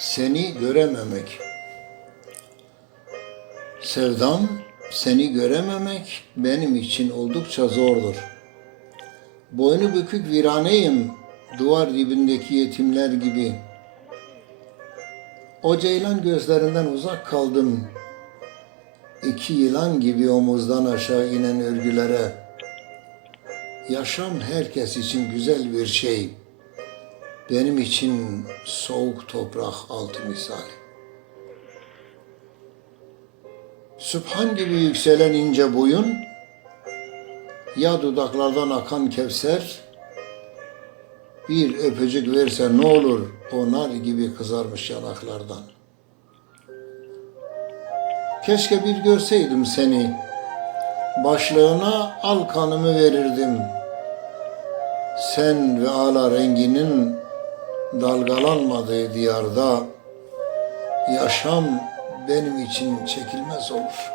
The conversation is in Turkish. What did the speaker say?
Seni görememek. Sevdam, seni görememek benim için oldukça zordur. Boynu bükük viraneyim, duvar dibindeki yetimler gibi. O ceylan gözlerinden uzak kaldım. İki yılan gibi omuzdan aşağı inen örgülere. Yaşam herkes için güzel bir şey. Benim için soğuk toprak altı misali. Sübhan gibi yükselen ince boyun, ya dudaklardan akan kevser, bir öpücük verse ne olur o nar gibi kızarmış yanaklardan. Keşke bir görseydim seni, başlığına al kanımı verirdim. Sen ve ala renginin dalgalanmadığı diyarda yaşam benim için çekilmez olur.